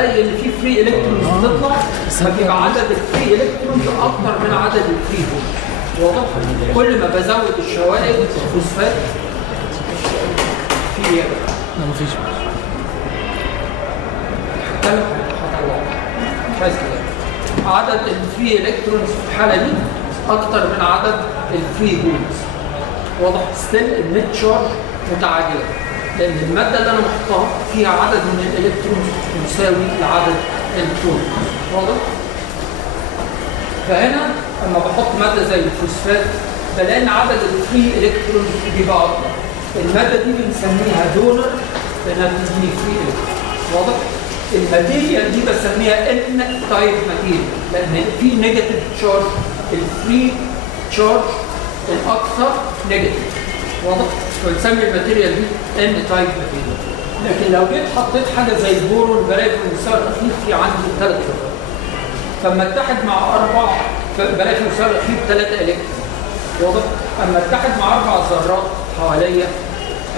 اللي فيه فري الكترونز بتطلع فبيبقى عدد الفري الكترونز اكتر من عدد الفري هولز. واضح؟ كل ما بزود الشوائب الفوسفات في ايه؟ لا مفيش. مش عايز كده. عدد الفري الكترونز في الحاله دي اكتر من عدد الفري هولز. واضح؟ ستيل النت شارج متعادله. لأن المادة اللي أنا محطها فيها عدد من الإلكترونز مساوي لعدد البروتون. واضح؟ فهنا لما بحط مادة زي الفوسفات بلاقي إن عدد الفري إلكترونز بيبقى أكبر. المادة دي بنسميها دونر لأنها بتديني فري إلكترون. واضح؟ الماتيريال دي بسميها إن تايب ماتيريال لأن في نيجاتيف تشارج. الفري تشارج الأكثر نيجاتيف. واضح؟ ونسمي الماتيريال دي ان تايب ماتيريال. لكن لو جيت حطيت حاجه زي البورون بلاقي في المسار الاخير في عندي 3 ذرات. فلما اتحد مع 4 بلاقي في المسار الاخير 3 الكترون. واضح؟ اما اتحد مع 4 ذرات حواليا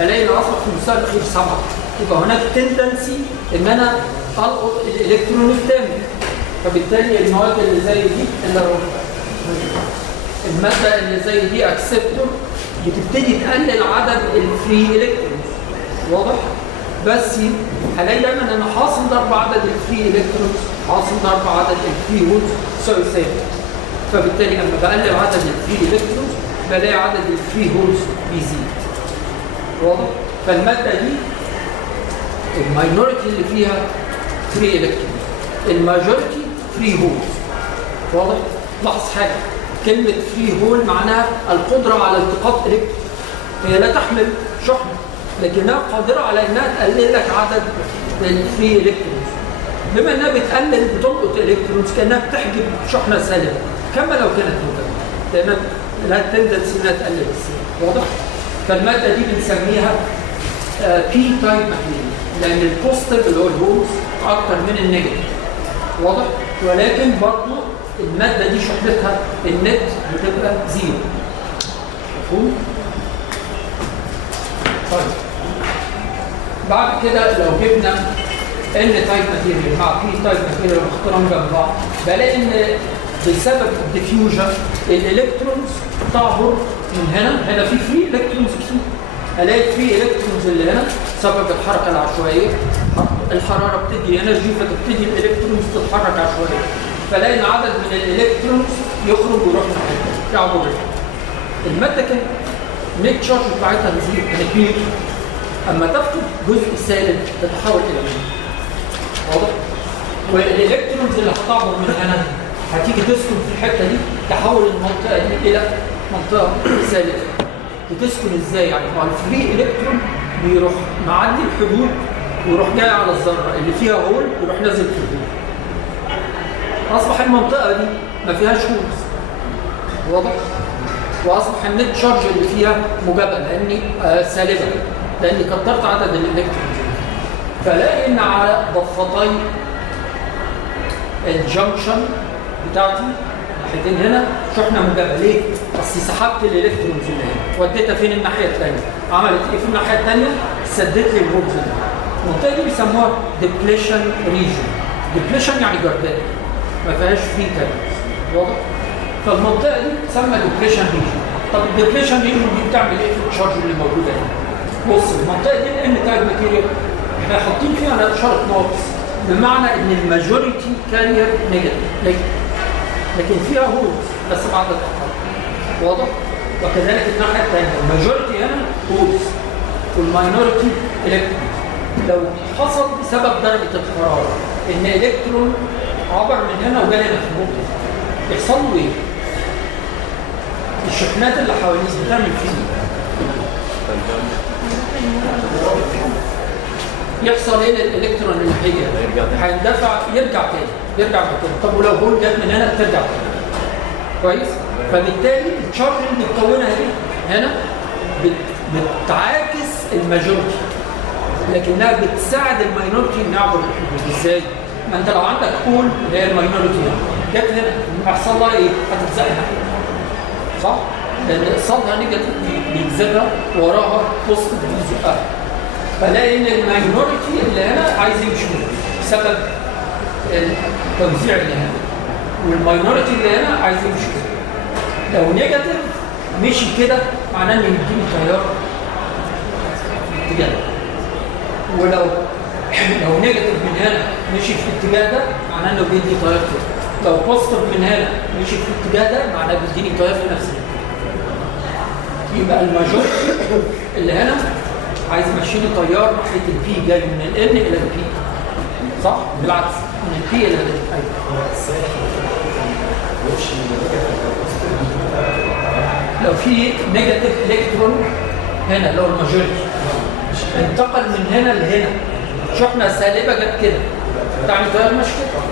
الاقي ان اصبح في المسار الاخير 7. يبقى هناك تندنسي ان انا القط الالكترون الثاني. فبالتالي المواد اللي زي دي اللي الماده اللي زي دي اكسبتور بتبتدي تقلل عدد الفري الكترونز. واضح؟ بس هلاقي دايما ان حاصل ضرب عدد الفري الكترونز حاصل ضرب عدد الفري هولز تساوي ثابت. فبالتالي لما بقلل عدد الفري الكترونز بلاقي عدد الفري هولز بيزيد. واضح؟ فالماده دي الماينورتي اللي فيها فري الكترونز، الماجورتي فري هولز. واضح؟ لاحظ حاجه، كلمة فري هول معناها القدرة على التقاط إلكترون. هي لا تحمل شحنة لكنها قادرة على أنها تقلل لك عدد الفري إلكترونز. بما أنها بتقلل بتلقط إلكترونز كأنها بتحجب شحنة سالبة كما لو كانت موجودة لأنها لها تندنسي أنها تقلل السالب. واضح؟ فالمادة دي بنسميها بي تايب ماتيريال لأن البوزيتيف اللي هو الهولز أكتر من النيجاتيف. واضح؟ ولكن برضه المادة دي شحنتها النت بتبقى 0. مفهوم؟ طيب بعد كده لو جبنا ان تايب ماتيريال مع بي تايب ماتيريال واختارهم جنب بعض بلاقي ان بسبب الديفيوجن الالكترونز تعبر من هنا في فري الكترونز كتير. الاقي فري الكترونز اللي هنا سبب الحركه العشوائيه. الحراره بتدي انرجي فتبتدي الالكترونز تتحرك عشوائيا. فلاقي ان عدد من الالكترونز يخرج ويروح ناحيه يعبر. الماده كانت النت شارج بتاعتها بتزيد كانت نيوترون. اما تفقد جزء سالب تتحول الى نيوترون. واضح؟ والالكترونز اللي هتعبر من هنا هتيجي تسكن في الحته دي تحول المنطقه دي الى منطقه سالبه. بتسكن ازاي يعني؟ هو الفري الكترون بيروح معدي الحدود ويروح جاي على الذره اللي فيها هول ويروح نازل في الحدود. أصبح المنطقة دي ما فيهاش هولز. واضح؟ وأصبح النت شارج اللي فيها موجبة لأني سالبة لأني كترت عدد الإلكترونز. فلاقي إن على ضفتي الجنكشن بتاعتي ناحيتين هنا شحنة موجبة. ليه؟ أصل سحبت الإلكترونز اللي هنا وديتها فين الناحية الثانية؟ عملت إيه في الناحية الثانية؟ سدت لي الهولز دي. المنطقة دي بيسموها ديبليشن ريجن. ديبليشن يعني جرداء ما فيهاش فري كاربونز. واضح؟ فالمنطقه دي تسمى ديبليشن ريجن. طب الديبليشن ريجن دي بتعمل ايه في التشارج اللي موجوده هنا؟ بص المنطقه دي الان تايب ماتيريال احنا حاطين فيها اشاره ناقص بمعنى ان الماجوريتي كارير نيجاتيف لكن فيها هولز بس بعد التحرك. واضح؟ وكذلك الناحيه الثانيه الماجوريتي هنا هولز والماينورتي الكترون. لو حصل بسبب درجه الحراره ان الكترون عبر من هنا وجالي هنا في النقطة يحصل له ايه؟ الشحنات اللي حواليه بتعمل فيه يحصل ايه للالكترون اللي هيندفع يرجع تاني. طب ولو هول جت من هنا بترجع تاني. كويس؟ فبالتالي التشارج اللي بتكونها دي هنا بتعاكس الماجورتي لكنها بتساعد الماينورتي انه يعبر الحدود. ازاي؟ ما انت لو عندك هول اللي هي الماينورتي جت هنا هيحصل لها ايه؟ هتتزقها. صح؟ لان اقصادها نيجاتيف بيجذبها وراها بوزيتيف بيزقها. فلاقي ان الماينورتي اللي هنا عايز يمشي بسبب التوزيع اللي هنا، والماينورتي اللي هنا عايز يمشي كده. لو نيجاتيف مشي كده معناه ان يديني تيار في الاتجاه ده، ولو نيجاتيف من هنا مشي في الاتجاه ده معناه انه بيدي تيار كده. لو بوزيتيف من هنا مشي في الاتجاه ده معناه بيديني تيار في نفس الاتجاه. يبقى الماجورتي اللي هنا عايز يمشي لي تيار ناحيه البي جاي من ال الى البي، صح؟ بالعكس من البي الى ال. لو في نيجاتيف الكترون هنا اللي هو الماجورتي انتقل من هنا لهنا، شو احنا سالبه جت كده تعني تيار ماشي كده،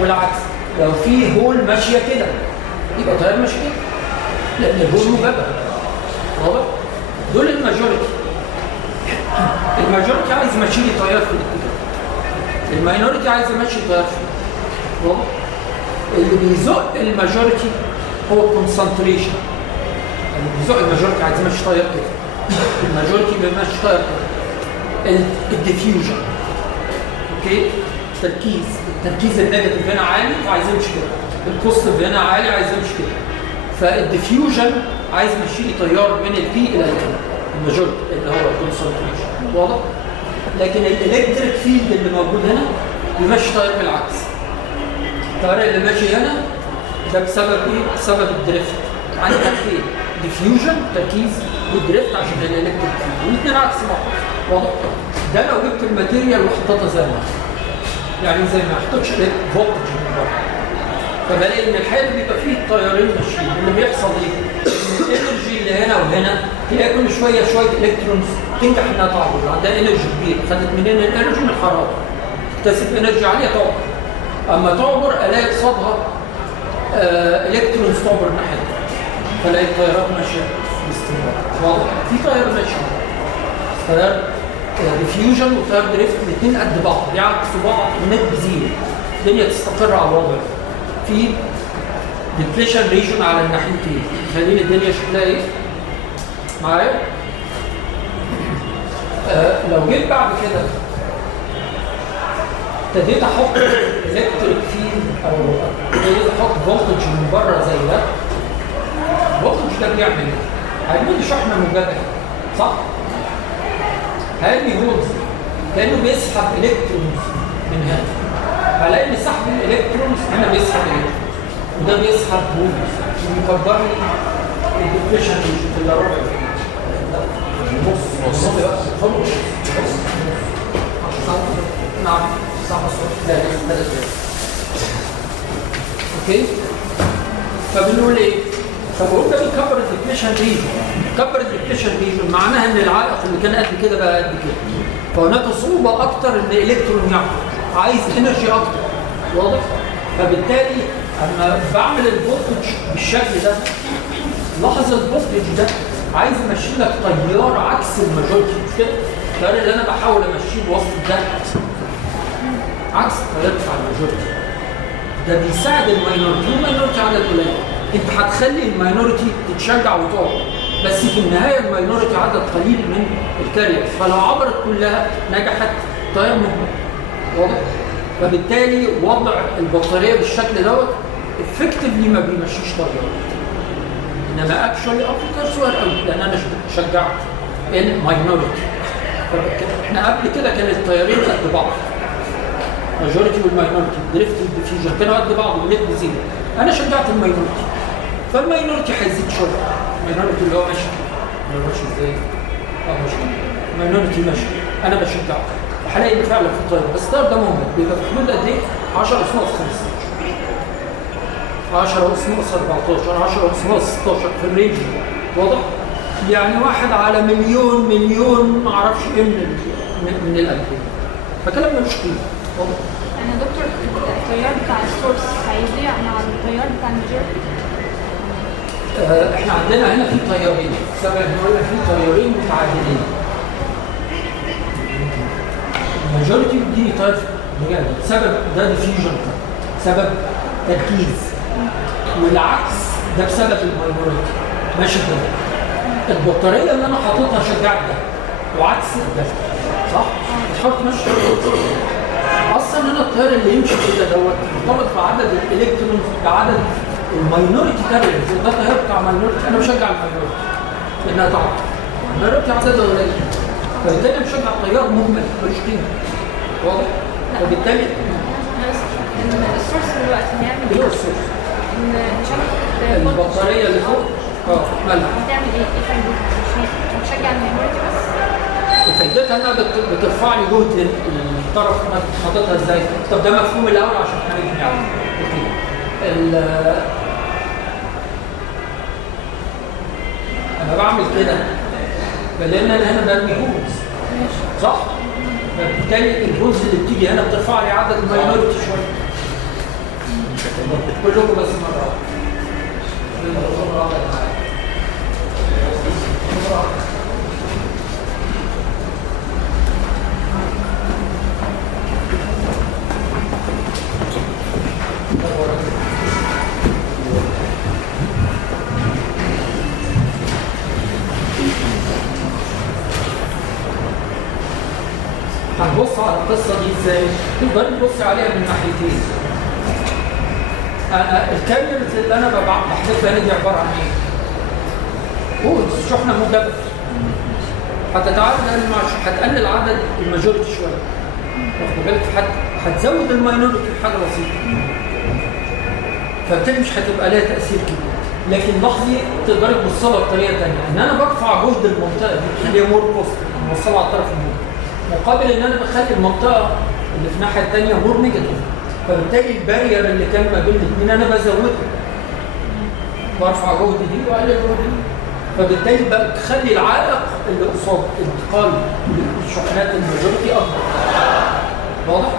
والعكس لو في هول ماشيه كده يبقى تيار ماشي كده لان الهول مجبر. واضح؟ دول الماجورتي. الماجورتي عايز يمشي لي تيار في الاتجاه، الماينورتي عايز يمشي تيار في الاتجاه. واضح؟ اللي بيزق الماجورتي هو الكونسنتريشن، اللي بيزق الماجورتي عايز يمشي تيار كده، الماجورتي بيمشي تيار كده. الديفيوجن، اوكي، التركيز النيجاتيف هنا عالي عايز يمشي كده، البوزيتيف هنا عالي عايز يمشي كده. فالديفيوجن عايز يمشي لي تيار من البي الى الماجورتي اللي هو الكونسنتريشن. واضح؟ لكن الالكتريك فيلد اللي موجود هنا بيمشي تيار بالعكس. التيار اللي ماشي هنا ده بسبب ايه؟ بسبب الدريفت. عندي حاجتين، ديفيوجن تركيز، والدريفت عشان الالكتريك فيلد، والاثنين عكس بعض. واضح؟ ده لو جبت الماتيريال وحطيتها زي ما يعني زي ما حطيتش فولتج من بره، فبلاقي ان الحال بيبقى فيه تيارين ماشيين. اللي بيحصل ايه؟ ان الانرجي اللي هنا وهنا تلاقي كل شويه الكترونز تنجح انها تعبر، عندها انرجي كبير، خدت منين الانرجي؟ من الحراره، تكتسب انرجي عاليه تعبر. اما تعبر الاقي قصادها الكترونز تعبر ناحيه، فلاقي التيارات ماشيه باستمرار. واضح؟ في تيار ماشي، تيار ديفيوجن وتيار دريفت، الاثنين قد بعض بيعكسوا بعض، النت بزيرو، الدنيا تستقر على الوضع. في ديبليشن ريجن على الناحيتين، خلينا الدنيا شكلها ايه معايا. لو جيت بعد كده ابتديت احط الكتريك فيلد او ابتديت احط فولتج من بره زي ده، الفولتج ده بيعمل ايه؟ هيعمل لي شحنه موجبه، صح؟ هيرمي هولز كانه بيسحب الكترونز من هنا، هلاقي ان سحب الالكترونز هنا بيسحب الكترونز وده بيسحب هولز ويكبر لي الديبريشن اللي ربع نص نعم صح. لا اوكي. فبنقول ايه؟ فبقول ده بيكبر الديبريشن ريجن. كبر الديبريشن ريجن معناها ان العائق اللي كان قد كده بقى قد كده، فهناك صعوبه اكتر ان الالكترون يعبر، عايز انرجي اكتر. واضح؟ فبالتالي اما بعمل الفولتج بالشكل ده، لاحظ الفولتج ده عايز يمشي لك تيار عكس الماجورتي، مش كده؟ التيار اللي انا بحاول امشيه بواسطه ده عكس التيار بتاع الماجورتي. ده بيساعد الماينورتي، والماينورتي عدد قليل، انت هتخلي الماينورتي تتشجع وتقعد، بس في النهايه الماينورتي عدد قليل من الكارير، فلو عبرت كلها نجحت تيار مهمل. واضح؟ فبالتالي وضع البطاريه بالشكل دوت افكتفلي ما بيمشيش تيار، انما اكشولي افكار صغير قوي لان انا شجعت الماينورتي. احنا قبل كده كان التيارين قد بعض، ماجورتي والماينورتي، دريفت والديفيوجن كانوا قد بعض والنت بزيرو. انا شجعت الماينورتي، فالماينورتي هيزيد شويه. الماينورتي اللي هو ماشي ماشي ازاي؟ ماشي الماينورتي ماشي، انا بشجعه هلاقي فعلا في الطيار، بس الطيار ده مهم بيبقى في حدود قد ايه؟ 10 اس ناقص 15، 10 اس ناقص 14، 10 اس ناقص 16 في الرينج. واضح؟ يعني واحد على مليون ما اعرفش ايه من الامثله، فكلام ملوش قيمه. واضح؟ يعني يا دكتور التيار بتاع السورس هيضيع مع التيار بتاع الماجورتي؟ احنا عندنا هنا في تيارين، سبب نقول لك في تيارين متعادلين. الماجورتي بيديني تيار بجد، سبب ده ديفيوجن، سبب تركيز، والعكس ده بسبب الماينورتي. ماشي كده؟ البطاريه اللي انا حاططها شجعت ده، وعكس ده، صح؟ بتحط ماشي اصلا هنا التيار اللي يمشي كده دوت مرتبط بعدد الالكترونز، بعدد الماينورتي كاريرز. ده التيار بتاع ماينورتي، انا بشجع الماينورتي لانها طبعا الماينورتي عددها قليل، فبالتالي بشجع تيار مهمل ملوش قيمه. واضح؟ وبالتالي السورس دلوقتي هنعمل ايه ايه؟ السورس؟ ان شبكه البطاريه اللي فوق مالها؟ هتعمل ايه؟ ايه فايدتها؟ مش هتشجع الميموري بس؟ فايدتها انها بترفع لي جهد الطرف حاططها ازاي؟ طب ده مفهوم الاول عشان هنبني عليه. انا بعمل كده لان انا هنا برمي هولز، صح؟ فبالتالي الهولز اللي بتيجي هنا بترفع لي عدد الماينورتي شويه. كلكم بس مره واحده. هنبص على القصه دي ازاي؟ تقدر تبص عليها من ناحيتين. الكاريرز اللي انا بحذفها هنا دي عباره عن ايه؟ هولز، شحنه موجبه. هتقلل عدد الماجورتي شويه. واخد بالك؟ هتزود الماينورتي حاجه بسيطه. فبالتالي مش هتبقى لها تاثير كبير. لكن لاحظي تقدري تبص لها بطريقه ثانيه، ان انا برفع جهد المنطقه دي تخليها مور بوست، موصلها على الطرف الموجب. مقابل ان انا بخلي المنطقه اللي في الناحيه الثانيه مور نيجاتيف، فبالتالي البارير اللي كان ما بين الاثنين انا بزوده، برفع جهد دي واقلل جهد دي، فبالتالي بتخلي العائق اللي قصاد انتقال الشحنات الماجورتي اكبر. واضح؟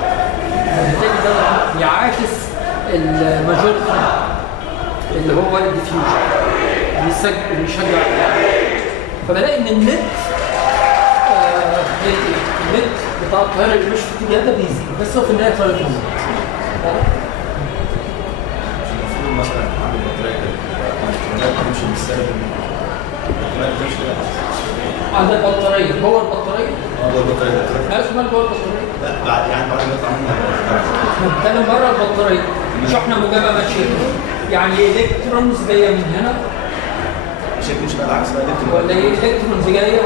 فبالتالي ده بيعاكس الماجورتي اللي هو الديفيوجن بيشجع. فبلاقي ان النت النت بتاع الطياره اللي مش في الاتجاه ده بيزيد، بس هو في النهايه طياره موجود. المفروض مثلا عند البطاريه الالكترونات تمشي بالسالب، الالكترونات تمشي بالعكس. عند البطاريه جوه البطاريه؟ جوه البطاريه. عارف مال جوه البطاريه؟ لا بعد يعني بعد ما يطلع منها بتكلم بره البطاريه، شحنه موجبه ماشيه يعني الكترونز جايه من هنا مش هيكونش بقى العكس بقى ولا ايه؟ الكترونز جايه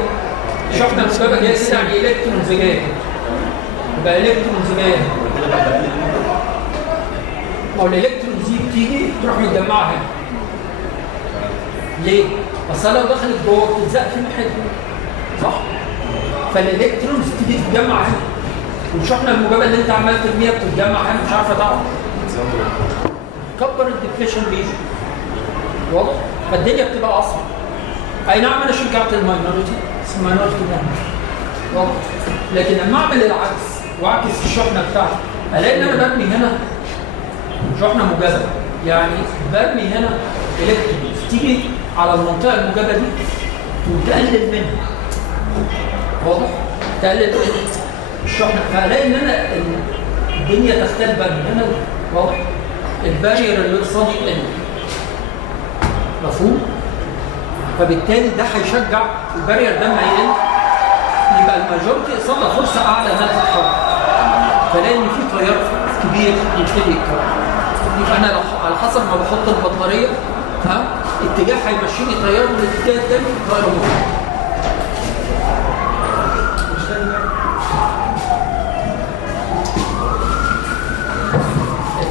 شحنه موجبه جايه كده، يعني الكترونز جايه يبقى الكترونز جايه. ما هو الالكترونز دي بتيجي تروح متجمعه هنا. ليه؟ اصل لو دخلت جوه بتلزق في الناحيه دي، صح؟ فالالكترونز تيجي تتجمع هنا، والشحنه الموجبه اللي انت عمال ترميها بتتجمع هنا، مش عارفه تعرف. كبر الديفليشن ريجن. واضح؟ فالدنيا بتبقى اسرع. اي نعم انا شجعت الماينورتي، بس الماينورتي مهم. واضح؟ لكن لما اعمل العكس واعكس الشحنه بتاعتي، الاقي ان انا برمي هنا شحنه موجبه، يعني برمي هنا الكترونز تيجي على المنطقه الموجبه دي وتقلل منها. واضح؟ تقلل الشحنه، فالاقي ان انا الدنيا تختلف بقى من هنا. واضح؟ البارير اللي قصادي قل. مفهوم؟ فبالتالي ده هيشجع البارير ده ما يقل، يبقى الماجورتي قصادها فرصه اعلى انها تتحرك. فلاقي ان في تيار كبير يبتدي يتكون. يبقى انا على حسب ما بحط البطاريه اتجاه هيمشيني تيار من الاتجاه الثاني تيار مهم.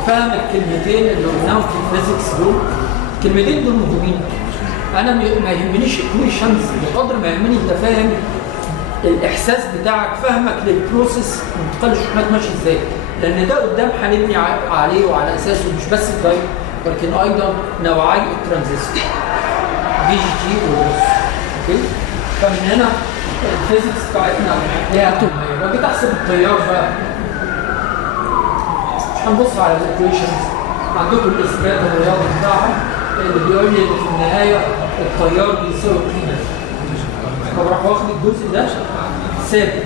فاهم الكلمتين اللي قلناهم في الفيزيكس دول؟ الكلمتين دول مهمين. انا ما يهمنيش ايكويشنز بقدر ما يهمني انت فاهم الاحساس بتاعك، فهمك للبروسيس انتقال الشحنات ماشي ازاي، لان ده قدام هنبني عليه وعلى اساسه مش بس الدايت ولكن ايضا نوعي الترانزستور دي جي تي والروس. اوكي؟ فمن هنا الفيزيكس بتاعتنا ليها تهمه. لو جيت احسب التيار بقى هنبص على الايكويشنز. عندكم الاثبات الرياضي بتاعها اللي بيقول لي ان في النهايه التيار بيساوي قيمه. فبروح واخد الجزء ده ثابت.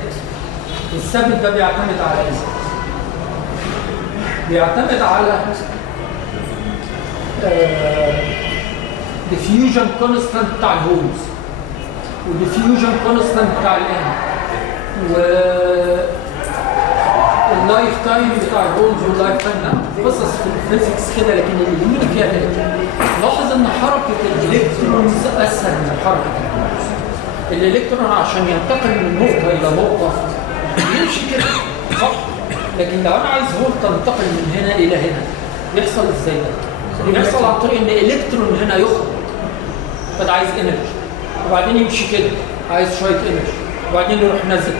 الثابت ده بيعتمد على ايه؟ بيعتمد على diffusion constant بتاع الهولز والديفيوجن كونستانت بتاع الان اللايف تايم بتاع الهولز واللايف تايم ده قصص في الفيزيكس كده، لكن اللي يهمني فيها ده لاحظ ان حركه الالكترونز اسهل من حركه الهولز. الالكترون عشان ينتقل من نقطه الى نقطه يمشي كده صح، لكن لو انا عايز فولت تنتقل من هنا الى هنا بيحصل ازاي ده؟ بيحصل عن طريق ان الكترون هنا يخرج، فده عايز انرجي، وبعدين يمشي كده عايز شويه انرجي، وبعدين يروح نازل.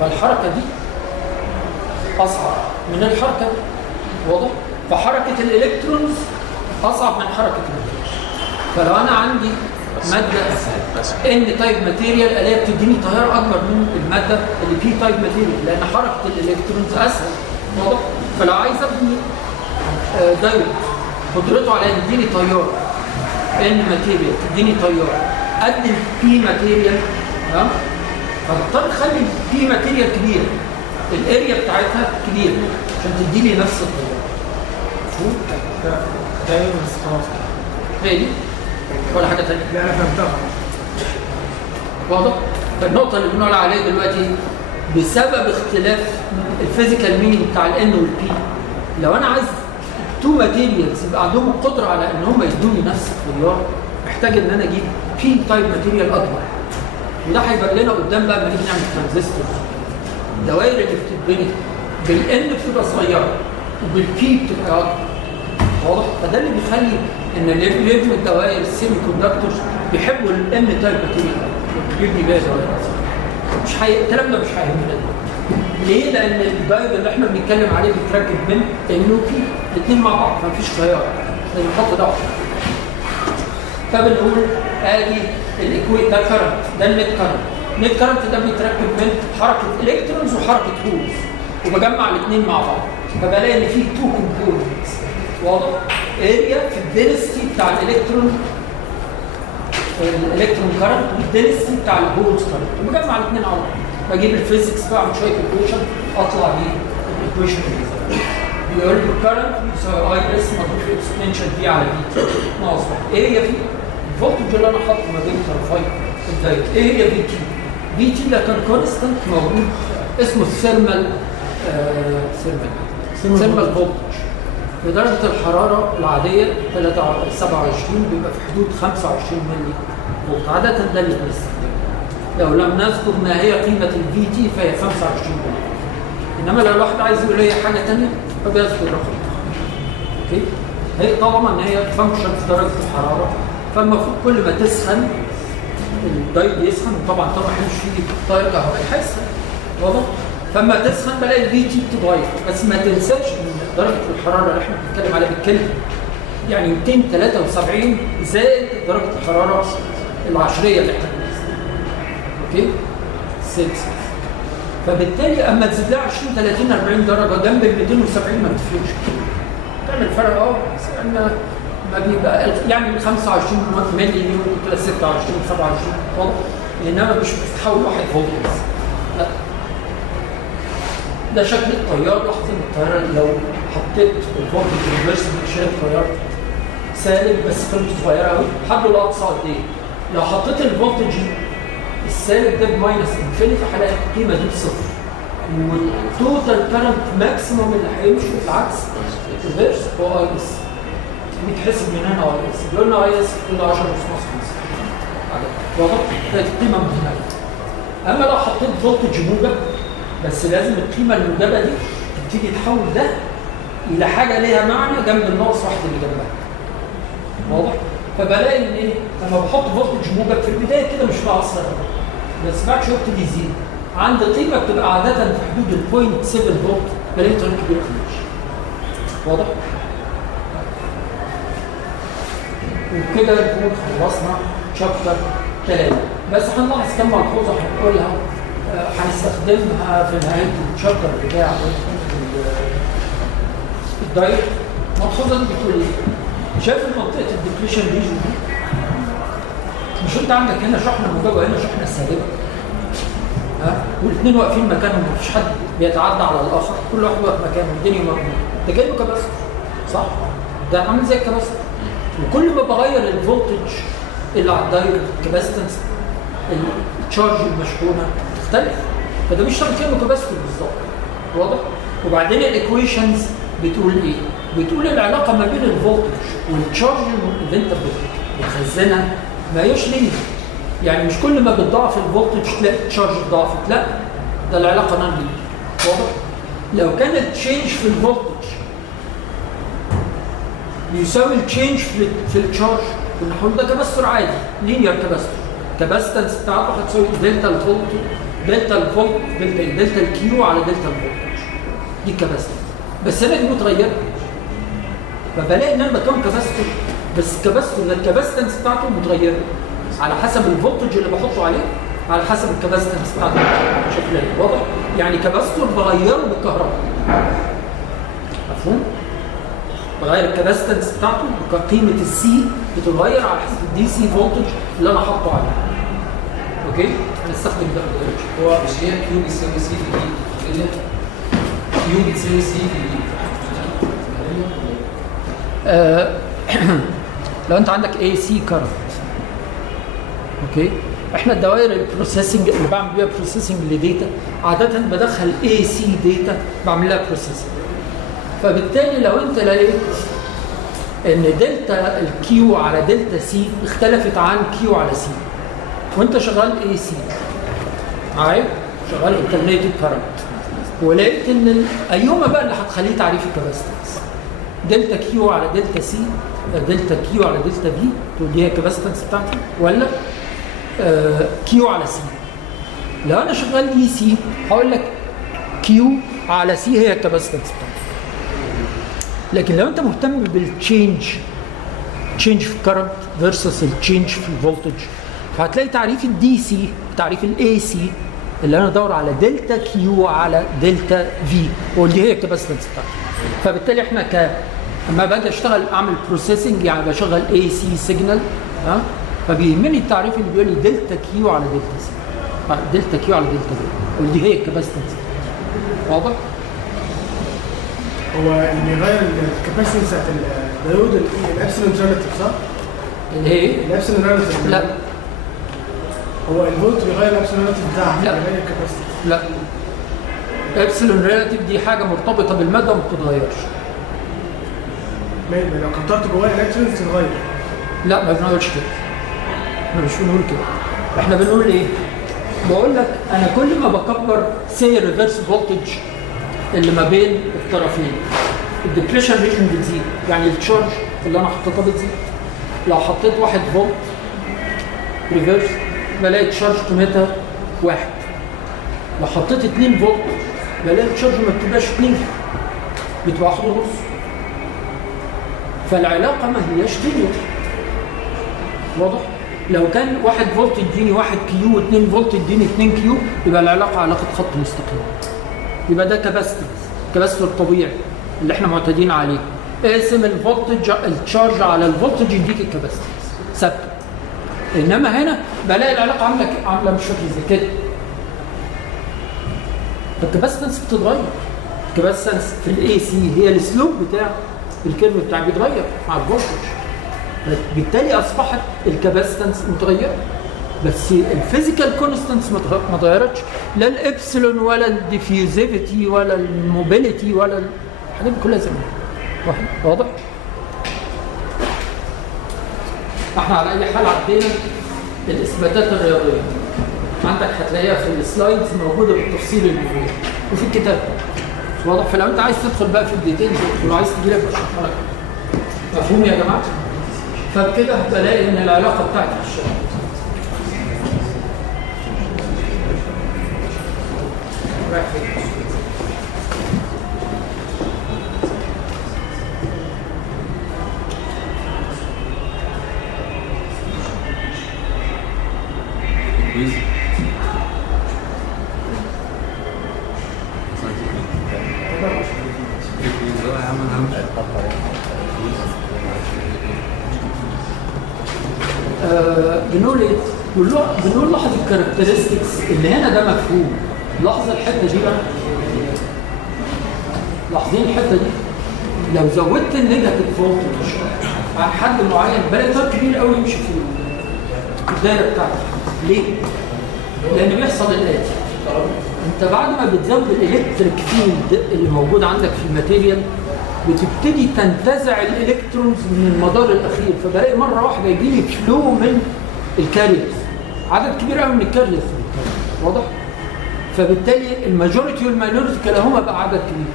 فالحركه دي اصعب من الحركه دي، واضح؟ فحركه الالكترونز اصعب من حركه الهولز. فلو انا عندي ماده ان تايب ماتيريال الاقيها بتديني تيار اكبر من الماده اللي بي تايب ماتيريال، لان حركه الالكترونز اسهل، واضح؟ فلو عايز ابني دايود قدرته على ان يديني تيار ان ماتيريال تديني تيار قد البي ماتيريال، تمام؟ فبضطر اخلي البي ماتيريال كبيره، الاريا بتاعتها كبيره عشان تدي لي نفس التيار. مفهوم؟ تمام بس خلاص. هي دي ولا حاجه ثانيه؟ لا انا فهمتها. واضح؟ فالنقطه اللي بنقول عليها دلوقتي بسبب اختلاف الفيزيكال مينينج بتاع الان والبي، لو انا عايز تو ماتيريالز يبقى عندهم القدره على ان هم يدوني نفس التيار، محتاج ان انا اجيب بي تايب ماتيريال اكبر. وده هيبقى لنا قدام بقى لما نيجي نعمل ترانزستور. الدوائر اللي بتتبني بالان بتبقى صغيره وبالبي بتبقى اكبر، واضح؟ فده اللي بيخلي ان اللي بيبنوا الدوائر السيمي كوندكتورز بيحبوا الان تايب ماتيريال، بيبني بيها دوائر. الكلام ده مش هيهمنا. ليه؟ لان الدايود اللي احنا بنتكلم عليه بيتركب من ان وبي الاثنين مع بعض، فمفيش تيار، لازم نحط ده. فبنقول ادي الايكويت ده كرنت، ده النت كرنت. النت كرنت ده بيتركب من حركه الكترونز وحركه هولز، وبجمع الاثنين مع بعض، فبلاقي ان فيه تو كومبوننتس، واضح؟ اريا في الدنسيتي بتاع الالكترون كرنت والدنسيتي بتاع الهولز كرنت، وبجمع الاثنين على بعض. بجيب الفيزيكس بعمل شويه ايكويشن اطلع بيه الايكويشن دي. بيقول لي الكرنت بيساوي اي اس مضروب في اكسبوننشال في على بي ناقص 1. ايه هي في؟ الفولتج اللي انا حاطه ما بين طرفي الدايود. ايه هي في تي؟ في تي ده كان كونستنت موجود اسمه الثيرمال ثيرمال فولتج. بدرجه الحراره العاديه 27 بيبقى في حدود 25 ملي فولت، عاده ده اللي بنستخدمه. لو لم نذكر ما هي قيمه الفي تي فهي 25 ملي. انما لو الواحد عايز يقول هي حاجه ثانيه فبيذكر رقم. اوكي؟ هي طالما ان هي فانكشن في درجه الحراره، فالمفروض كل ما تسخن الدايود يسخن، وطبعا مش فيه تيار كهربائي هيسخن، واضح؟ فلما تسخن بلاقي الفي تي بتتغير، بس ما تنساش ان درجه الحراره اللي احنا بنتكلم عليها بالكلفه يعني 273 زائد درجه الحراره العشريه اللي احنا بنستخدمها. اوكي؟ سيلسيوس. فبالتالي اما تزيد لها 20 30 40 درجه جنب ال 270 ما بتفرقش كتير. تعمل فرق بس ما بيبقى يعني 25 ملي ممكن تبقى 26 27 واضح؟ انما مش بتتحول واحد فولت بس. لا. ده شكل التيار. لاحظ ان التيار لو حطيت الفولتج ريفرس بيشيل التيار سالب بس قيمته صغيره قوي، حده الاقصى قد ايه؟ لو حطيت الفولتج السالب ده بماينس انفينيتي هلاقي القيمه دي بصفر. والتوتال كارنت ماكسيموم اللي هيمشي في العكس ريفرس هو اي اس. بيتحسب من هنا اي اس، بيقول لنا اي اس في 10 ونص 5 واضح؟ كانت القيمه مهمه. اما لو حطيت فولتج موجب بس لازم القيمه الموجبه دي تبتدي تحول ده الى حاجه ليها معنى جنب الناقص واحد اللي جنبها. واضح؟ فبلاقي ان ايه؟ لما بحط فولتج موجب في البدايه كده مش مأثر، بس بعد شويه يبتدي يزيد. عند قيمه بتبقى عاده في حدود ال 0.7 فولت بلاقي تيار كبير خالص. واضح؟ وبكده نكون خلصنا شابتر 3. بس هنلاحظ كم ملحوظه هنقولها هنستخدمها في نهايه الشابتر بتاع الدايت. الملحوظه دي بتقول ايه؟ شايف منطقه الديبليشن ريجن دي؟ مش انت عندك هنا شحنه موجبه وهنا شحنه سالبه؟ والاثنين واقفين مكانهم، مفيش حد بيتعدى على الاخر، كل واحد واقف مكانه، الدنيا مضمونه. ده كانه كباستور، صح؟ ده عامل زي الكباستور. وكل ما بغير الفولتج اللي على الدايت الكباستنس التشارج المشحونه تختلف. فده مش شرط كانه كباستور بالظبط، واضح؟ وبعدين الايكويشنز بتقول ايه؟ بتقول العلاقه ما بين الفولتج والتشارج اللي انت بتخزنها ما هيش لينير. يعني مش كل ما بتضاعف الفولتج تلاقي التشارج ضعفت، لا، ده العلاقه نون لينير. واضح؟ لو كان التشينج في الفولتج يساوي التشينج في التشارج كنا هنقول ده كباستور عادي، لينير كباستور، كباستنس بتاعته هتساوي دلتا الفولت دلتا الكيو على دلتا الفولتج. دي كباستنس. بس هنا دي متغيره، فبلاقي ان انا بكون كباستور، بس الكباستور الكباستنس بتاعته متغيره على حسب الفولتج اللي بحطه عليه، على حسب الكباستنس بتاعته شكلها. واضح؟ يعني كباستور بغيره بالكهرباء. مفهوم؟ بغير الكباستنس بتاعته، قيمه السي بتتغير على حسب الدي سي فولتج اللي انا حاطه عليه. اوكي؟ هنستخدم ده دلوقتي. هو مش هي كيو بيساوي سي في دي؟ كيو بيساوي سي في دي. لو انت عندك اي سي كارنت، اوكي، احنا الدوائر البروسيسنج اللي بعمل بيها بروسيسنج لديتا عاده بدخل اي سي داتا بعمل لها بروسيسنج. فبالتالي لو انت لقيت ان دلتا الكيو على دلتا سي اختلفت عن كيو على سي وانت شغال اي سي، عارف، شغال الترنيتيف كارنت، ولقيت ان ايهما بقى اللي هتخليه تعريف الكباستنس، دلتا كيو على دلتا سي، دلتا كيو على دلتا في تقول دي هي الكباستنس بتاعتي، ولا كيو على سي. لو انا شغال اي سي هقول لك كيو على سي هي الكباستنس بتاعتي. لكن لو انت مهتم بالتشينج، تشينج في الكرنت فيرسس التشينج في الفولتج، فهتلاقي تعريف الدي سي، تعريف الاي سي اللي انا ادور على دلتا كيو على دلتا في، واللي هي الكباستنس بتاعتي. فبالتالي احنا اما باجي اشتغل اعمل بروسيسنج يعني بشغل اي سي سيجنال، ها، فبيهمني التعريف اللي بيقول لي دلتا كيو على دلتا سي، دلتا كيو على دلتا في، واللي هي الكباستنس. واضح؟ هو اللي بيغير الكاباسيتي بتاعت الدايود الابسلون ريلاتيف، صح؟ اللي هي الابسلون ريلاتيف. لا، هو الفولت بيغير الابسلون ريلاتيف بتاعها، لا. بيغير الكاباسيتي. لا، ابسلون ريلاتيف دي حاجه مرتبطه بالماده وما بتتغيرش. لو كترت جواه الالكترونز تتغير. لا، ما بنقولش كده، احنا مش بنقول كده. احنا بنقول ايه؟ بقول لك انا كل ما بكبر سير ريفرس فولتج اللي ما بين الطرفين الديبريشن ريجن بتزيد، يعني التشارج اللي انا حطيتها بتزيد. لو حطيت 1 فولت ريفرس بلاقي تشارج قيمتها 1، لو حطيت 2 فولت بلاقي التشارج ما بتبقاش 2، بتبقى 1.5. فالعلاقه ما هياش لينير. واضح؟ لو كان 1 فولت يديني 1 كيو و2 فولت يديني 2 كيو يبقى العلاقه علاقه خط مستقيم. يبقى ده كباستور طبيعي اللي احنا معتادين عليه. اقسم الفولتج التشارج على الفولتج يديك الكباستنس ثابته. انما هنا بلاقي العلاقه عامله مش فاكر زي كده. الكباستنس بتتغير. الكباستنس في الاي سي هي السلوب بتاع الكيرف بتاعي بيتغير مع الفولتج. بالتالي اصبحت الكباستنس متغيره. بس الفيزيكال كونستانتس ما اتغيرتش، لا الابسلون ولا الديفيوزيفيتي ولا الموبيليتي ولا الحاجات دي كلها زي ما هي. واضح؟ احنا على اي حال عدينا الاثباتات الرياضيه. عندك هتلاقيها في السلايدز موجوده بالتفصيل المفيد وفي الكتاب. واضح؟ فلو انت عايز تدخل بقى في الديتيلز ولو عايز تجي لك بشرحها لك. مفهوم يا جماعه؟ فبكده هتلاقي ان العلاقه بتاعتك الشغل رايح فين؟ كويس. بنقول ايه؟ بنقول لاحظ الكاركترستكس اللي هنا ده مفهوم. لاحظ الحته دي بقى. لاحظين الحته دي؟ لو زودت النيجاتيف فولتج عن حد معين بلاقي تيار كبير قوي يمشي في الدايره بتاعتك. ليه؟ لان بيحصل الاتي. انت بعد ما بتزود الالكتريك فيلد اللي موجود عندك في الماتيريال بتبتدي تنتزع الالكترونز من المدار الاخير، فبلاقي مره واحده يجي لي فلو من الكاريرز، عدد كبير قوي من الكاريرز، واضح؟ فبالتالي الماجوريتي والماينورتي كلاهما بقى عدد كبير.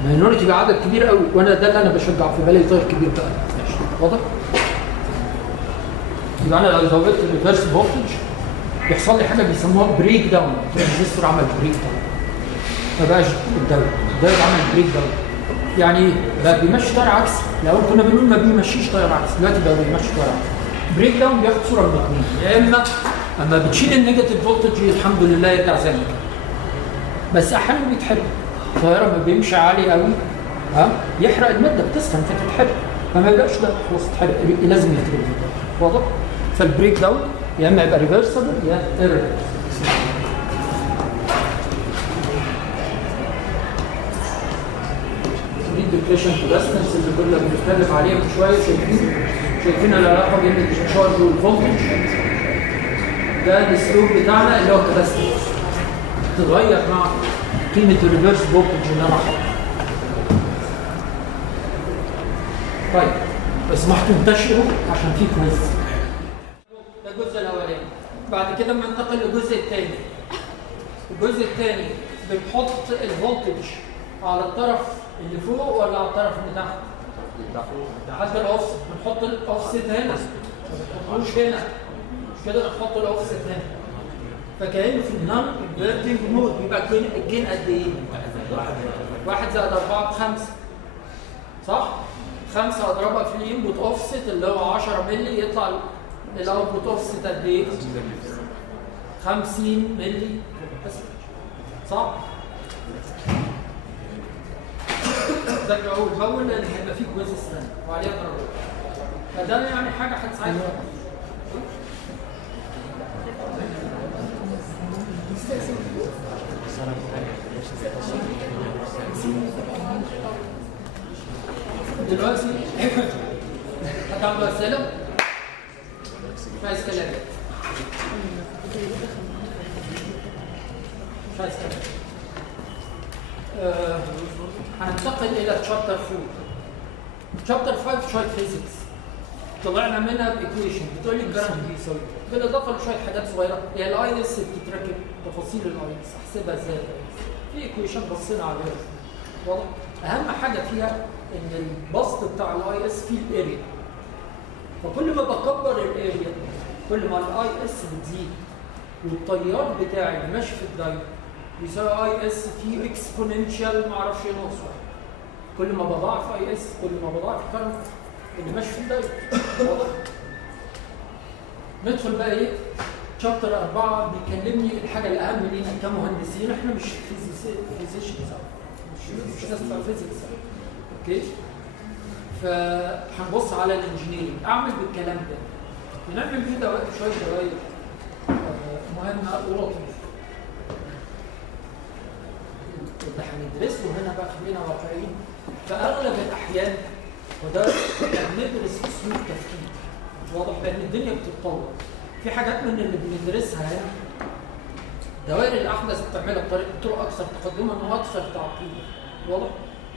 الماينورتي بقى عدد كبير قوي، وانا ده اللي انا بشجعه، في بالي تيار كبير بقى. واضح؟ يبقى انا لو زودت الريفرس فولتج يحصل لي حاجه بيسموها بريك داون، الترانزستور عمل بريك داون، ما بقاش الدايود عمل بريك داون. يعني ايه؟ بقى بيمشي تيار عكسي. الاول كنا بنقول ما بيمشيش تيار عكسي، دلوقتي بقى بيمشي تيار عكسي. بريك داون بياخد صوره من الاثنين، يا اما اما بتشيل النيجاتيف فولتج الحمد لله يرجع زي ما كان، بس احيانا بيتحرق. الطياره ما بيمشي عالي قوي يحرق الماده، بتسخن فتتحرق، فما يبقاش ده خلاص اتحرق، لازم يترد. واضح؟ فالبريك داون يا اما يبقى ريفرسبل يا ايرفرسبل. ديبريشن كاباسيتنس اللي كنا بنتكلم عليها من شويه، شايفين العلاقه بين التشارج والفولتج. ده الاسلوب بتاعنا اللي هو كاباسيتنس، تتغير مع قيمه الريفرس فولتج اللي انا حاططها. طيب بس ما تنتشروا عشان في كويز. ده الجزء الاولاني. بعد كده بننتقل للجزء الثاني. الجزء الثاني بنحط الفولتج على الطرف اللي فوق ولا على الطرف اللي تحت؟ حتى الاوفست بنحط الاوفست هنا، ما بنحطوش هنا، مش كده، بنحط الاوفست هنا. فكأنه في النون انفيرتنج مود بيبقى الجين قد ايه؟ 1 زائد 4 ب5، صح؟ 5 اضربها في الانبوت اوفست اللي هو 10 مللي، يطلع الاوتبوت اوفست قد ايه؟ 50 مللي، صح؟ ذاكروا اول باول لان هيبقى فيه كويز السنه وعليها درجات، فده يعني حاجه هتساعدكم. دلوقتي هتعملوا اسئله؟ مش عايز كلام، مش عايز كلام. هننتقل الى تشابتر 4. تشابتر 5 شويه فيزيكس طلعنا منها بايكويشن بتقول لي الكرنت بيساوي، بالاضافه لشويه حاجات صغيره. هي الاي اس بتتركب، تفاصيل الاي اس احسبها ازاي في ايكويشن بصينا عليها. واضح؟ اهم حاجه فيها ان البسط بتاع الاي اس فيه الاريا، فكل ما بكبر الاريا كل ما الاي اس بتزيد، والتيار بتاعي اللي ماشي في الدايره بيساوي اي اس في اكسبوننشال ما اعرفش ايه ناقص 1. كل ما بضاعف اي اس كل ما بضاعف الكرنت اللي ماشي في الدايره. واضح؟ ندخل بقى ايه؟ شابتر 4 بيكلمني الحاجه الاهم لينا كمهندسين، احنا مش فيزيشنز، مش ناس بتوع فيزيكس، اوكي؟ فهنبص على الانجينيرنج. اعمل بالكلام ده بنعمل فيه شويه دوائر مهمه ولطيفه. اللي هندرسه هنا بقى خلينا واقعيين، في اغلب الاحيان وده بندرس اسلوب تفكير. واضح؟ لان الدنيا بتتطور، في حاجات من اللي بندرسها هنا دوائر الاحدث بتعملها بطرق اكثر تقدما واكثر تعقيدا. واضح؟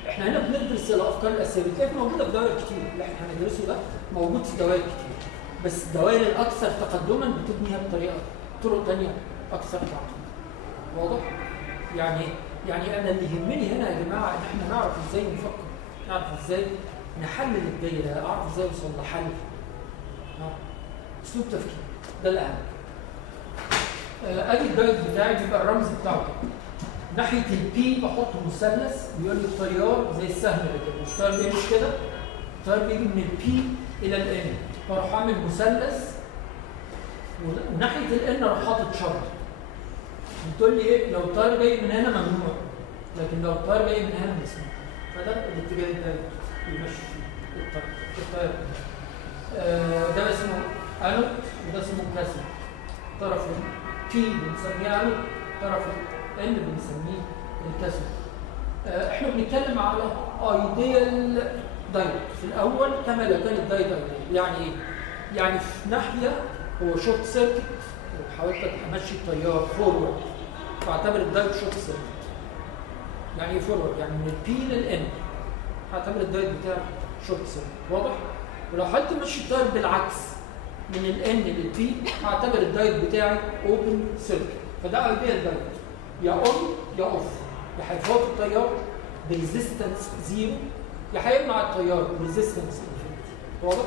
احنا هنا بندرس الافكار الاساسيه، بتلاقي موجوده في دوائر كتير، اللي احنا هندرسه ده موجود في دوائر كتير، بس الدوائر الاكثر تقدما بتبنيها طرق ثانيه اكثر تعقيدا. واضح؟ يعني انا اللي يهمني هنا يا جماعه ان احنا نعرف ازاي نفكر، نعرف ازاي نحلل الدايره، اعرف ازاي اوصل لحل. اسلوب تفكير ده الاهم. ادي الدايت بتاعي بيبقى الرمز بتاعه كده. ناحيه البي بحط مثلث بيقول لي التيار زي السهم كده، مش التيار بيجي مش كده؟ التيار بيجي من البي الى الان، فاروح اعمل مثلث وناحيه الان اروح حاطط شرط. بتقول لي ايه؟ لو التيار جاي من هنا ممنوع، لكن لو التيار جاي من هنا مسموح. فده الاتجاه الدايت بيمشي فيه التيار. ده اسمه انود وده اسمه كاثود. طرف P بنسميه انود، طرف N بنسميه الكاثود. احنا بنتكلم على ايديال دايت في الاول كما لو كان الدايت ايديال. يعني ايه؟ يعني في ناحيه هو شورت سيركت، وحاولت امشي التيار فورورد فاعتبر الدايود شورت سيركت. يعني ايه فورورد؟ يعني من البي للان هعتبر الدايود بتاعي شورت سيركت. واضح؟ ولو حاولت امشي التيار بالعكس من الان للبي هعتبر الدايود بتاعي اوبن سيركت. فده ايديال دايود، يا اون يا اوف، يا هيفوت التيار بريزيستنس زيرو يا هيمنع التيار بريزيستنس انفينيتي. واضح؟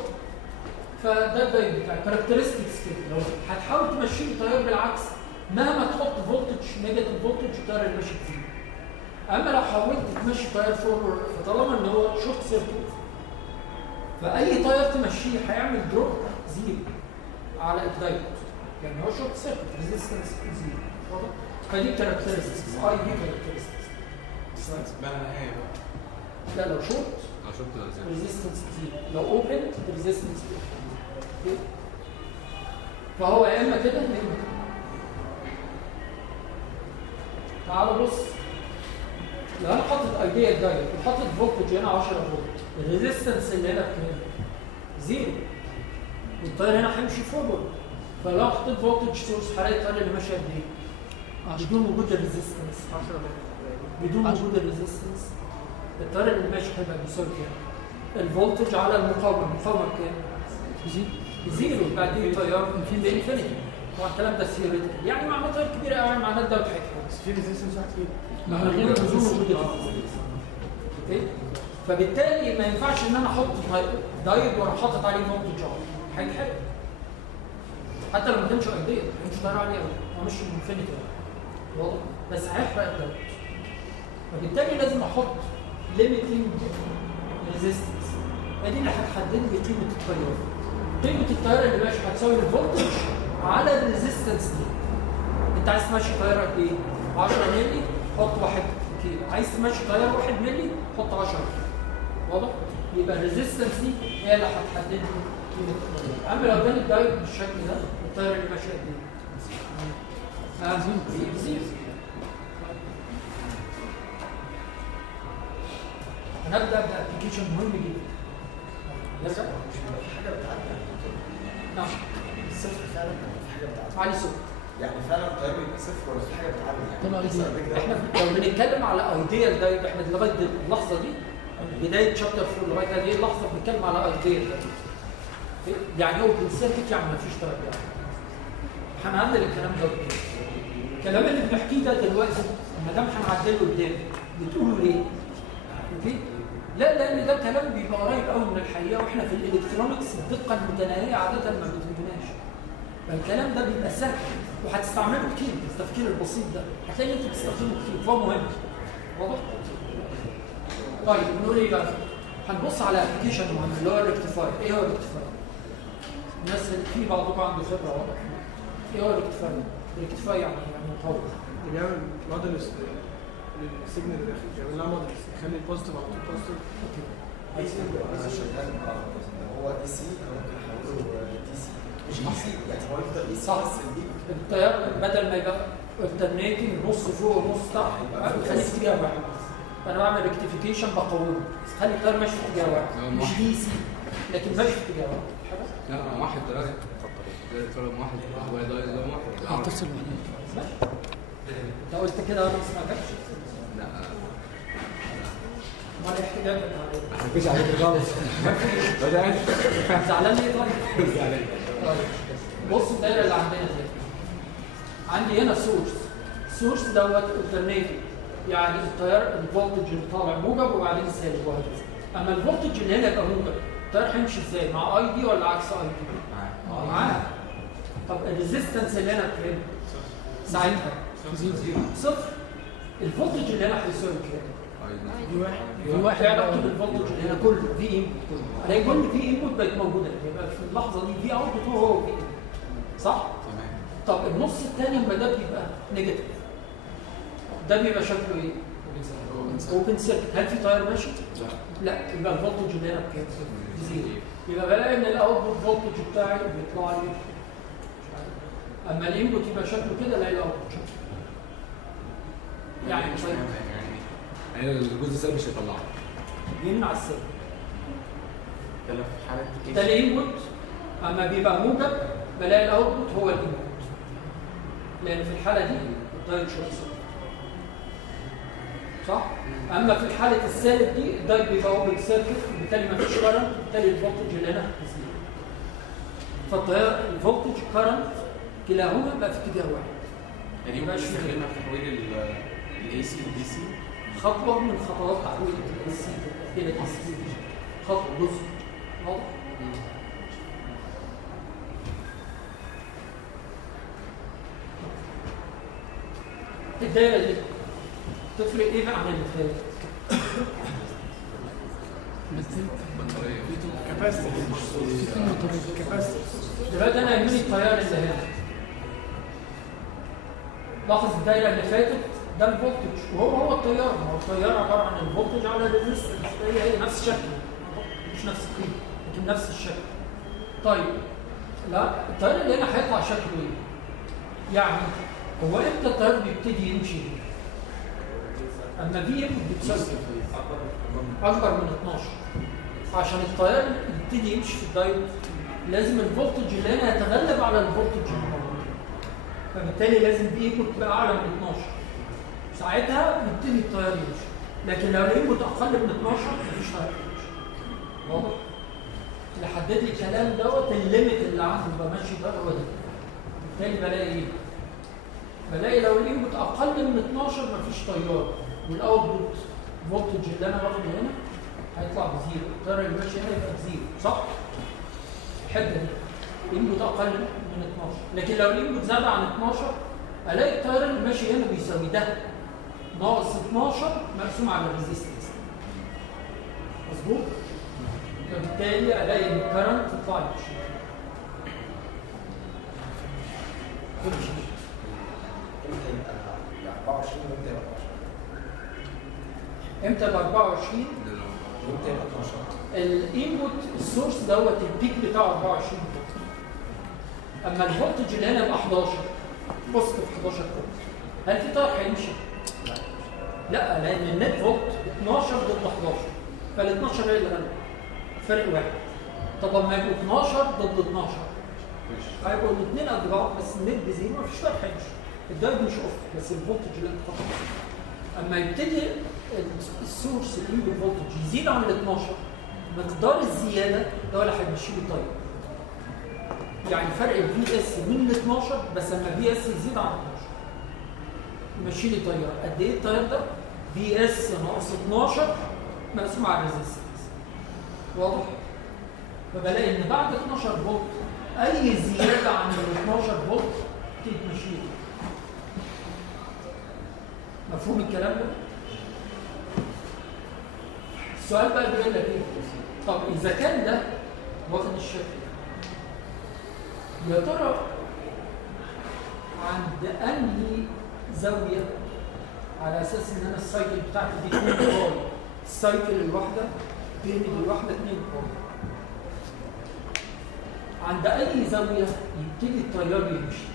فده الدايود بتاعي كاركترستكس كده. لو هتحاول تمشي التيار بالعكس مهما تحط فولتج نيجاتيف فولتج التيار اللي ماشي فيه. اما لو حاولت تمشي تيار فورورد فطالما ان هو شورت سيركت فاي تيار تمشيه هيعمل دروب زيرو على الدايود لان هو شورت سيركت ريزيستنس زيرو. واضح؟ فدي كاركترستكس اي دي كاركترستكس. لا لو شورت ريزيستنس زيرو، لو اوبن ريزيستنس زيرو. فهو يا اما كده يا اما كده. تعالوا بص، لو انا حاطط ايديال دايود وحاطط فولتج هنا 10 فولت، الريزيستنس اللي هنا بكام؟ زيرو، والتيار هنا هيمشي فورورد. فلو حطيت فولتج سورس هلاقي التيار اللي ماشي قد ايه؟ بدون وجود الريزيستنس. 10 بدون وجود الريزيستنس التيار اللي ماشي هيبقى بيساوي كام؟ الفولتج على المقاومه، المقاومه بكام؟ زيرو. بعدين التيار انفينيتي. طبعا الكلام ده ثيوريتيكال، يعني معناه تيار كبير قوي، معناه ده بتحكي بس في ريزيستنس واحد فيه. من غير بدون وجود الريزيستنس. اوكي؟ فبالتالي ما ينفعش ان انا احط دايود واروح حاطط عليه فولتج عالي، هيتحرق. حتى لو ما كانش ايديال مش طياره عاليه قوي، هو مش انفينيتي واضح، بس هيحرق الدايود. فبالتالي لازم احط ليميتنج ريزيستنس، دي اللي هتحدد لي قيمه التيار. قيمه التيار اللي ماشي هتساوي الفولتج على الريزيستنس دي. انت عايز تمشي تيار قد ايه؟ 10 مللي حط 1 كيلو، عايز تمشي تيار 1 مللي حط 10 كيلو. واضح؟ يبقى الريزيستنس دي هي اللي هتحدد لي قيمه التيار. اما لو كان الدايود بالشكل ده التيار اللي ماشي قد ايه؟ زيرو. هنبدا بابلكيشن مهم جدا. نرجع حاجه بتعدي. نعم الصفر فعلا في حاجه بتعدي. علي صوت. يعني فعلا التيار بيبقى صفر ولا في حاجه بتعدي؟ يعني احنا لو بنتكلم على ايديال دايود احنا لغايه اللحظه دي بدايه شابتر 4 لغايه هذه اللحظه بنتكلم على ايديال دايود. يعني هو بالسيركت يعني ما فيش تيار يعني. هنعدل الكلام ده قدام. الكلام اللي بنحكيه ده دلوقتي ما دام هنعدله قدام بتقولوا ليه؟ اوكي؟ لا لان ده كلام بيبقى قريب قوي من الحقيقه، واحنا في الالكترونكس الدقه المتناهيه عاده ما بتهمناش. فالكلام ده بيبقى سهل وهتستعمله كتير بالتفكير البسيط ده، هتلاقي انت بتستخدمه كتير فهو مهم. واضح؟ طيب نقول ايه بقى؟ هنبص على ابلكيشن مهم اللي هو الريكتيفاير. ايه هو الريكتيفاير؟ الناس في بعضكم عنده خبره واضح. ايه هو الريكتيفاير؟ الريكتيفاير يعني مطور اللي بيعمل موديل للسيجنال اللي داخل، بيعمل لها موديل يخلي البوزيتيف على طول بوزيتيف. انا شغال هو دي سي انا ممكن احوله دي سي مش دي سي، يعني هو يفضل اي سي صح. بس التيار بدل ما يبقى الترنيتنج نص فوق ونص تحت خليه في اتجاه واحد. فانا بعمل ريكتيفيكيشن بقومه، خلي التيار ماشي في اتجاه واحد مش دي سي لكن ماشي في اتجاه واحد. لا واحد درجة واحد هو ده واحد هتصل ماشي. انت قلت كده وانا ما سمعتكش. لا امال ايه احتجاجك عليه؟ ما حكيش عليك خالص. زعلان ليه طيب؟ زعلان. بص الدايره اللي عندنا دي عندي هنا سورس دوت الترنيتنج، يعني التيار الفولتج اللي طالع موجب وبعدين سالب وهكذا. اما الفولتج اللي هنا يبقى موجب التيار هيمشي ازاي؟ مع اي دي ولا عكس اي دي؟ معاه. طب الريزيستنس اللي هنا بكام؟ ساعتها صفر. الفولتج اللي هنا هيساوي كام؟ في واحد علاقته بالفولتج اللي هنا كله في انبوت كله. الاقي كل في انبوت بقت موجوده، يبقى في اللحظه دي في اوتبوت هو في انبوت. صح؟ تمام. طب النص الثاني لما ده بيبقى نيجاتيف ده بيبقى شكله ايه؟ اوبن سيركت. هل في تيار ماشي؟ لا يبقى الفولتج اللي هنا بكام؟ زيرو. يبقى بلاقي ان الاوتبوت فولتج بتاعي بيطلع لي اما الانبوت يبقى شكله كده الاقي الاوتبوت شكله يعني يعني الجزء السلبي مش هيطلعه. بيمنع السلبي. ده في حاله ده الانبوت اما بيبقى موجب بلاقي الاوتبوت هو الانبوت، لان في الحاله دي الدايود شورت سيركت. صح؟ اما في حاله السالب دي الدايت بيبقى اوبن سيركت، وبالتالي ما فيش كرنت، وبالتالي الفولتج اللي هنا هتزيد. فالتيار الفولتج كرنت كلاهما بقى في اتجاه واحد. يعني ممكن نستخدمها في تحويل الاي سي للدي سي. خطوه من خطوات تحويل الاي سي الى دي سي، خطوه جزء واضح. الدايره دي تفرق ايه بقى عن اللي فاتت؟ بطاريه. كاباسيتي دلوقتي انا يهمني التيار اللي هنا. لاحظ الدايره اللي فاتت ده الفولتج وهو التيار، ما هو التيار عباره عن الفولتج على الريزستنس، هي نفس الشكل مش نفس القيمه لكن نفس الشكل. طيب لا التيار اللي هنا هيطلع شكله ايه؟ يعني هو امتى التيار بيبتدي يمشي؟ اما في بتساوي اكبر من 12. عشان التيار يبتدي يمشي في الدايود لازم الفولتج اللي هنا يتغلب على الفولتج اللي موجود، فبالتالي لازم في انبوت تبقى اعلى من 12. ساعتها يبتدي التيار يمشي، لكن لو الانبوت اقل من 12 مفيش تيار يمشي. واضح؟ اللي حدد لي الكلام دوت الليميت اللي عنده يبقى ماشي ده هو ده. بالتالي بلاقي ايه؟ بلاقي لو الانبوت اقل من 12 مفيش تيار، والاوتبوت فولتج اللي انا باخده هنا هيطلع بزيرو، التيار اللي ماشي هنا يبقى بزيرو، صح؟ الحته دي الانبوت اقل من 12، لكن لو الانبوت زاد عن 12 الاقي التيار اللي ماشي هنا بيساوي ده ناقص 12 مقسوم على الريزيستنس. مظبوط؟ فبالتالي الاقي ان الكرنت يطلع يمشي. امتى يبقى 24 وامتى يبقى 12؟ امتى يبقى 24؟ وامتى يبقى 12؟ الانبوت السورس دوت البيك بتاعه 24 فولت. اما الفولتج اللي هنا يبقى 11 بوزيتيف 11 فولت. هل في تيار هيمشي؟ لا، لان النت فولت 12 ضد 11، فال 12 هي اللي غلبت فرق واحد. طب لما يبقوا 12 ضد 12 هيبقوا الاثنين قد بعض، بس النت بزيرو مفيش تيار هيمشي. الدايود مش اوف، بس الفولتج اللي انت حاطه. اما يبتدي السورس الانبوت فولتج يزيد عن ال 12، مقدار الزياده ده اللي هيمشي له التيار. يعني فرق الفي اس من ال 12، بس اما الفي اس يزيد عن 12 يمشي لي تيار. قد ايه التيار ده؟ في اس ناقص 12 مقسوم على الريزستنس. واضح؟ فبلاقي ان بعد 12 فولت اي زياده عن ال 12 فولت تمشي لي. مفهوم الكلام ده؟ السؤال بقى بيقول لك ايه؟ طب اذا كان ده واخد الشكل يا ترى عند انهي زاويه، على اساس ان انا السايكل بتاعتي دي 2 باي، السايكل الواحده بين الواحده 2 باي، عند اي زاويه يبتدي التيار يمشي؟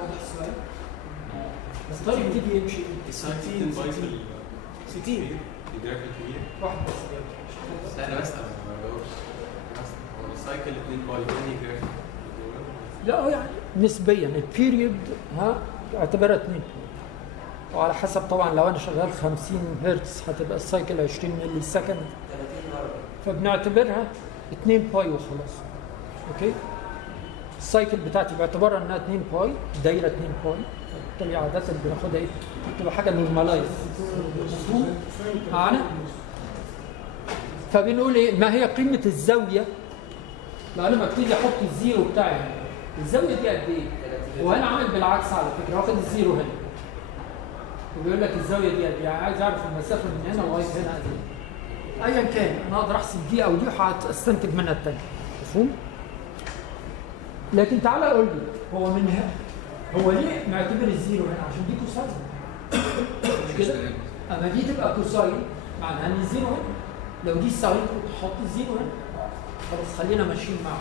واضح السؤال؟ التيار يبتدي يمشي 60 باي في 60 الجراف الكبير. واحد بس. لا انا بسال ما بجاوبش. هو السايكل 2 باي انهي جراف؟ لا يعني نسبيا البيريود اعتبرها 2 وعلى حسب طبعا لو انا شغال 50 هرتز هتبقى السايكل 20 ملي سكند 30 درجه، فبنعتبرها 2 باي وخلاص. اوكي، السايكل بتاعتي باعتبارها انها 2 باي، دايره 2 باي، فبالتالي عاده بناخدها ايه؟ بتبقى حاجه نورمالايز. مفهوم معانا؟ فبنقول ايه؟ ما هي قيمه الزاويه لو انا ببتدي احط الزيرو بتاعي؟ الزاويه دي قد ايه؟ وهنا عامل بالعكس على فكره، واخد الزيرو هنا وبيقول لك الزاويه دي قد ايه؟ يعني عايز اعرف المسافه من هنا لغايه هنا قد ايه. ايا كان انا اقدر احسب دي او دي وهستنتج منها الثانيه. مفهوم؟ لكن تعالى قول لي هو من هنا هو ليه معتبر الزيرو هنا؟ عشان دي كوساين مش كده؟ اما دي تبقى كوساين معناها ان الزيرو هنا. لو دي ساين كنت تحط الزيرو هنا. خلاص خلينا ماشيين معاها.